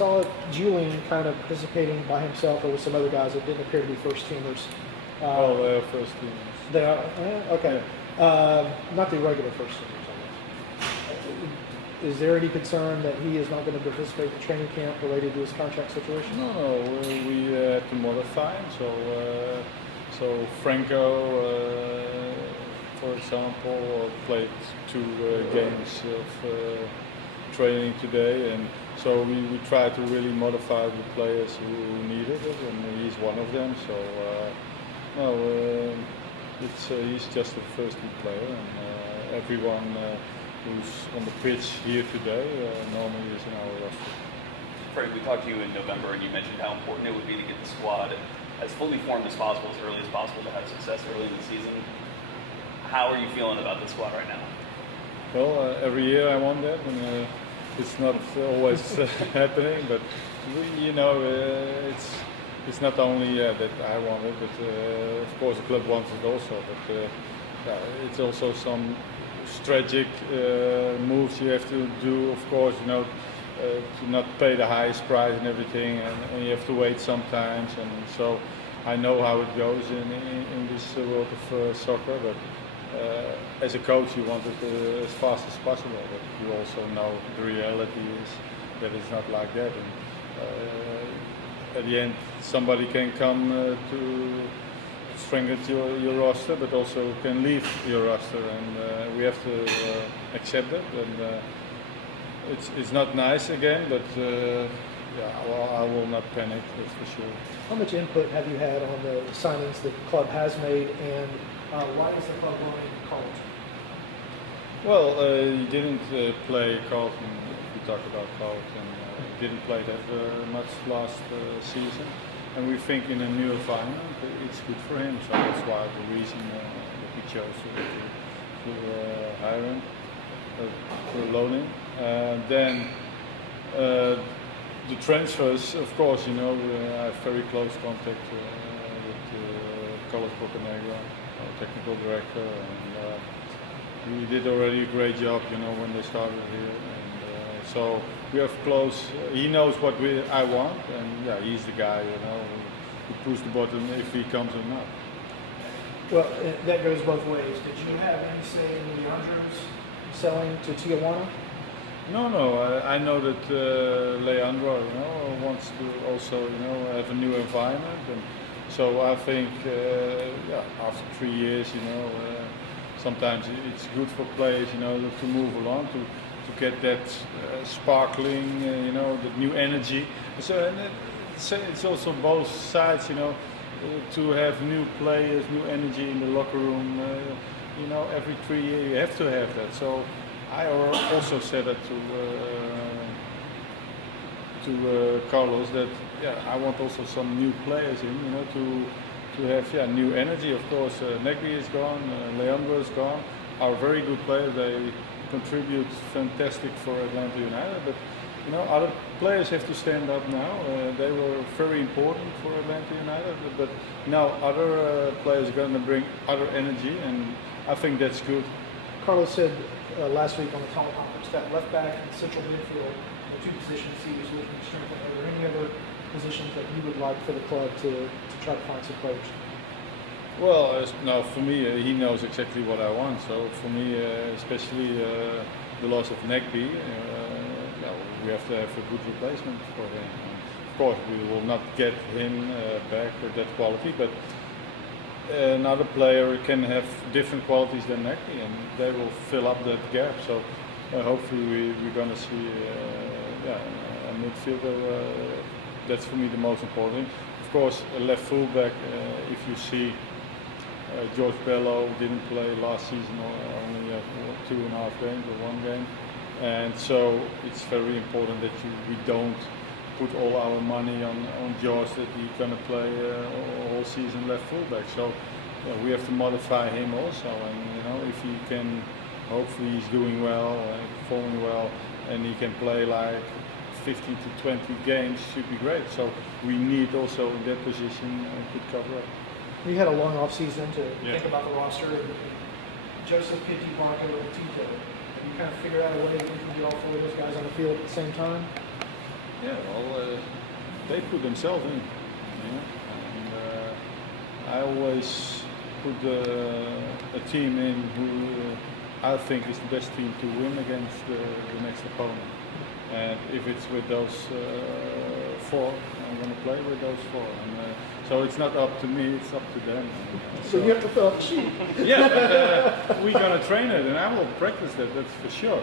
saw Julian kind of participating by himself or with some other guys that didn't appear to be first teamers. They're first teamers. They are? Okay. Not the regular first teamers, I guess. Is there any concern that he is not going to participate in training camp related to his contract situation? No, we had to modify him. So Franco, for example, played 2 games of training today, and so we try to really modify the players who needed it, and he's one of them. So he's just a first team player, and everyone who's on the pitch here today normally is in our roster. Frank, we talked to you in November, and you mentioned how important it would be to get the squad as fully formed as possible, as early as possible, to have success early in the season. How are you feeling about the squad right now? Well, every year I want that, and it's not always happening. But it's not only that I want it, but of course the club wants it also. But it's also some strategic moves you have to do. Of course, to not pay the highest price and everything, and you have to wait sometimes. And so I know how it goes in this world of soccer. But as a coach, you want it as fast as possible, but you also know the reality is that it's not like that. And at the end, somebody can come to strengthen your roster, but also can leave your roster, and we have to accept that. And it's not nice again, but I will not panic, that's for sure. How much input have you had on the signings the club has made, and why is the club going Carlton? Well, he didn't play Carlton. We talk about Carlton. He didn't play that much last season, and we think in a new environment it's good for him. So that's why the reason that we chose to hire him, to loan him. Then the transfers, of course, I have very close contact with Carlos Bocanegra, our technical director, and he did already a great job, when they started here. And so we have close. He knows what I want, and he's the guy, who pushes the button if he comes or not. Well, that goes both ways. Did you have any say in Leandro's selling to Tijuana? No. I know that Leandro, wants to also, have a new environment, and so I think, after 3 years, sometimes it's good for players, to move along, to get that sparkling, that new energy. So it's also both sides, to have new players, new energy in the locker room. Every 3 years you have to have that. So I also said that to Carlos that I want also some new players in, to have new energy. Of course, Negri is gone, Leandro is gone. Are very good players. They contribute fantastic for Atlanta United, but other players have to stand up now. They were very important for Atlanta United, but now other players are going to bring other energy, and I think that's good. Carlos said last week on the teleconference that left back and central midfield, the 2 positions he was looking to strengthen. Are there any other positions that you would like for the club to try to find some players? Well, now for me, he knows exactly what I want. So for me, especially the loss of Negby, we have to have a good replacement for him. Of course, we will not get him back with that quality, but another player can have different qualities than Negby, and they will fill up that gap. So hopefully we're going to see a midfielder. That's for me the most important. Of course, a left fullback. If you see George Bello didn't play last season, or only 2.5 games or 1 game, and so it's very important that we don't put all our money on George, that he's going to play all season left fullback. So we have to modify him also, and if he can, hopefully he's doing well, performing well, and he can play like 15 to 20 games, should be great. So we need also in that position a good cover up. We had a long off season to think about the roster. Joseph, Pitti, Marco, and Tito. Have you kind of figured out a way that you can get all 4 of those guys on the field at the same time? Yeah, well, they put themselves in, you know, and I always put a team in who I think is the best team to win against the next opponent. And if it's with those four, I'm going to play with those four. And, so it's not up to me, it's up to them. So you have to fill out the sheet. Yeah, but we're going to train it, and I will practice that, that's for sure.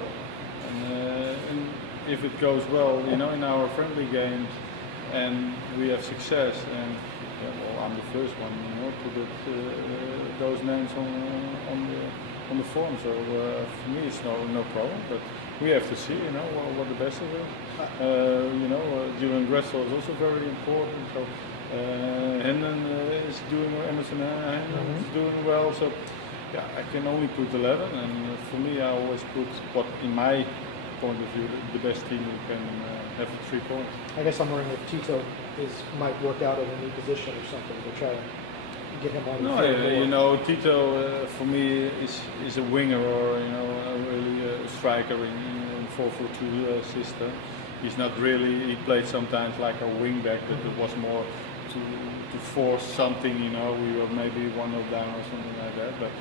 And if it goes well, you know, in our friendly games, and we have success, and yeah, well, I'm the first one, you know, to put those names on the form. So for me, it's no problem. But we have to see, you know, what the best of is. You know, during wrestle is also very important. So Hendon is doing well, Emerson Hendon is doing well. So yeah, I can only put 11, and for me, I always put what, in my point of view, the best team who can have 3 points. I guess I'm wondering if Tito might work out in a new position or something to try to get him on the No, field more. you know, Tito for me is a winger, or you know, really a striker in 4-4-2 system. He's not really. He played sometimes like a wing back, but it was more to force something. You know, we were maybe 1-0 down or something like that. But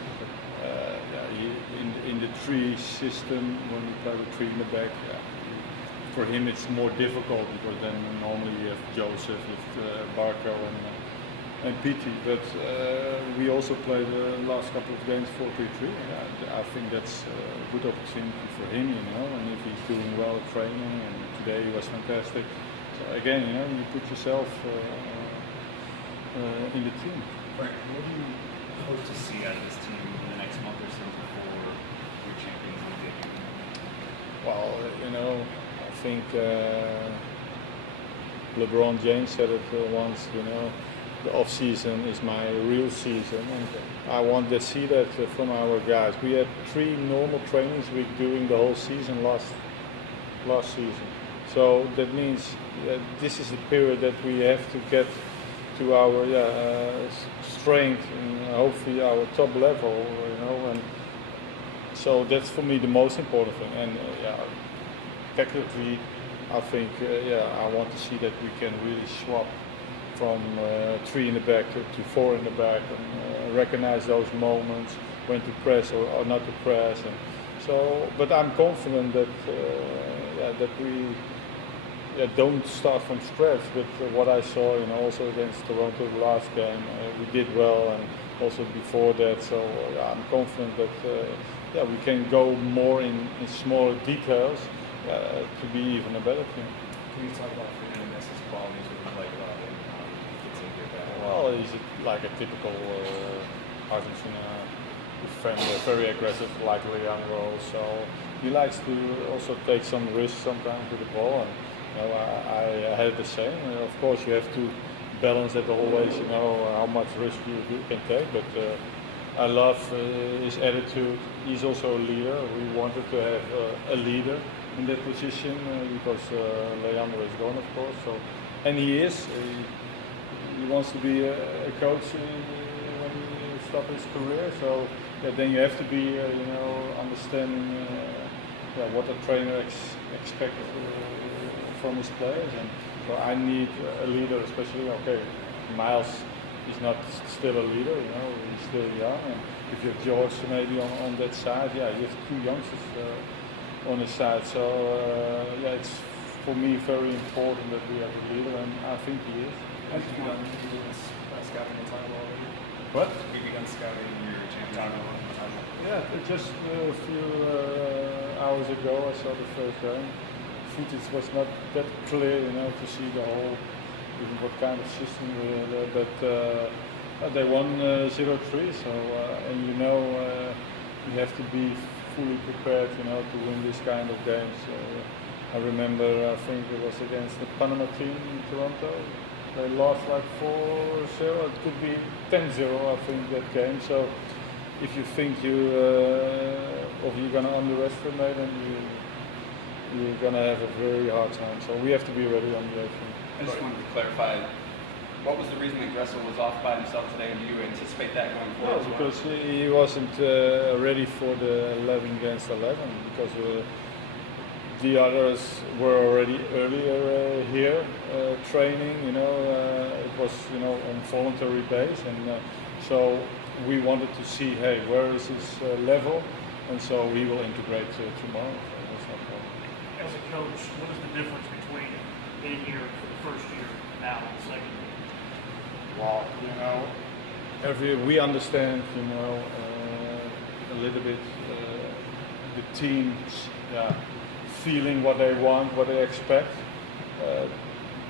yeah, in the 3 system, when we play with 3 in the back, for him it's more difficult, because then normally you have Joseph with Barco and Pity. But we also played the last couple of games 4-3-3. I think that's a good opportunity for him, you know, and if he's doing well at training, and today he was fantastic. So again, you know, you put yourself in the team. Frank, what do you hope to see out of this team in the next month or so before your Champions League debut? Well, you know, I think LeBron James said it once, you know, the off season is my real season, and I want to see that from our guys. We had 3 normal trainings week during the whole season last season. So that means this is the period that we have to get to our strength and hopefully our top level, you know, and so that's for me the most important thing. And technically, I think I want to see that we can really swap from 3 in the back to 4 in the back, and recognize those moments when to press or not to press. And so, but I'm confident that that we don't start from scratch. But what I saw, you know, also against Toronto the last game, we did well, and also before that. So I'm confident that we can go more in smaller details to be even a better team. Can you talk about Fernandez's qualities with the play about him? Fits in here better? Well, he's like a typical Argentina defender, very aggressive, like Leandro. So he likes to also take some risks sometimes with the ball, and you know, I had the same. Of course, you have to balance that always. You know how much risk you can take, but I love his attitude. He's also a leader. We wanted to have a leader in that position because Leandro is gone, of course. So, and he is. He wants to be a coach when he stops his career. So then you have to be, you know, understanding what a trainer expects from his players. And so I need a leader, especially. Okay, Miles is not still a leader. You know, he's still young. And if you have George maybe on that side, you have 2 youngsters on his side. So it's for me very important that we have a leader, and I think he is. Have you begun scouting the title already? What? Have you begun scouting your Champions League title? Yeah, just a few hours ago I saw the first game. Footage was not that clear, you know, to see the whole, even what kind of system we had, but they won 0-3. So and you know you have to be fully prepared, you know, to win this kind of games. I remember, I think it was against the Panama team in Toronto. They lost like 4-0. It could be 10-0, I think, that game. So if you think you're gonna underestimate them, you're gonna have a very hard time. So we have to be ready on the 18th. I just wanted to clarify, what was the reason that Gressel was off by himself today, and do you anticipate that going forward? No, because he wasn't ready for the 11 against 11, because the others were already earlier here training. It was on voluntary base, and so we wanted to see, hey, where is his level, and so he will integrate tomorrow. So that's no problem. As a coach, what is the difference between being here for the first year now and the second year? Well, we understand, a little bit the teams, feeling what they want, what they expect.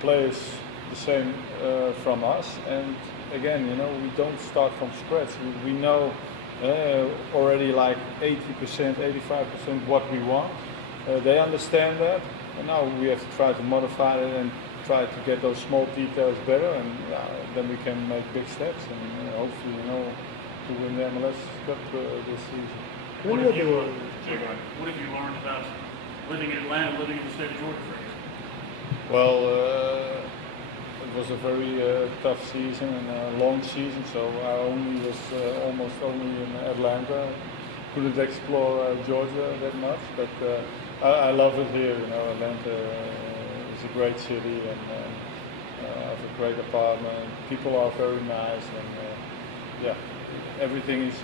Players the same from us, and again, we don't start from scratch. We know already like 80%, 85% what we want. They understand that, and now we have to try to modify it and try to get those small details better, and then we can make big steps and hopefully, to win the MLS Cup this season. What have you learned about living in Atlanta, living in the state of Georgia for you? Well, it was a very tough season and a long season, so I was almost only in Atlanta. Couldn't explore Georgia that much, but I love it here. Atlanta is a great city, and I have a great apartment. People are very nice, and everything is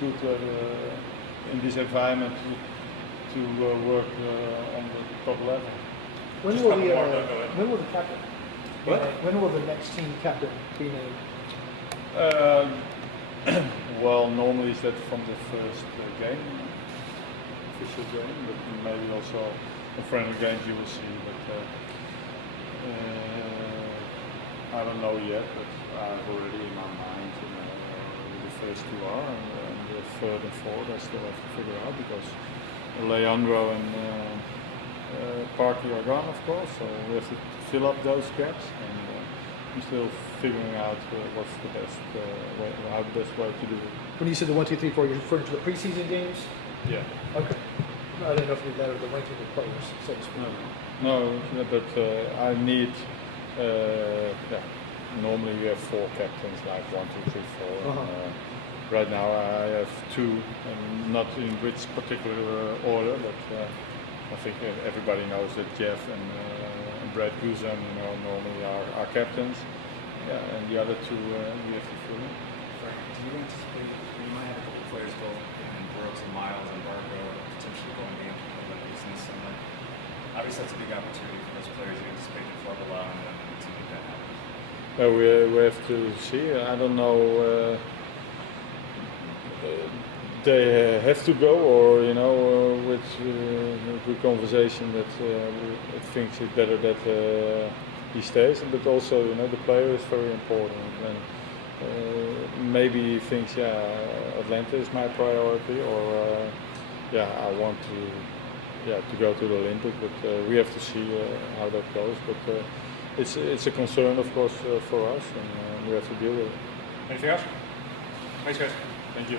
good to have, in this environment to work on the top level. When will the captain? When will the next team captain be named? Well, normally it's that from the first game, official game, but maybe also in friendly games you will see. But I don't know yet, but I've already in my mind who the first two are, and the third and fourth I still have to figure out, because Leandro and Parky are gone, of course, so we have to fill up those gaps, and I'm still figuring out what's the best how the best way to do it. When you said the 1, 2, 3, 4, you're referring to the preseason games? Yeah. Okay. I didn't know if you meant the ranking of players, so to speak. No, but I need. Normally we have 4 captains, like 1, 2, 3, 4. And, right now I have 2, and not in which particular order, but I think everybody knows that Jeff and Brad Guzan, normally are captains. Yeah, and the other 2 we have to fill in. Frank, do you anticipate you might have a couple players go in Brooks and Miles and Barco potentially going to the Olympics in the summer? Obviously, that's a big opportunity for those players. You anticipate the club allowing them to make that happen? We have to see. I don't know. They have to go, or with good conversation that it thinks it's better that he stays. But also, the player is very important, and maybe he thinks, Atlanta is my priority, or I want to go to the Olympics. But we have to see how that goes. But it's a concern, of course, for us, and we have to deal with it. Anything else? Thanks, guys. Thank you.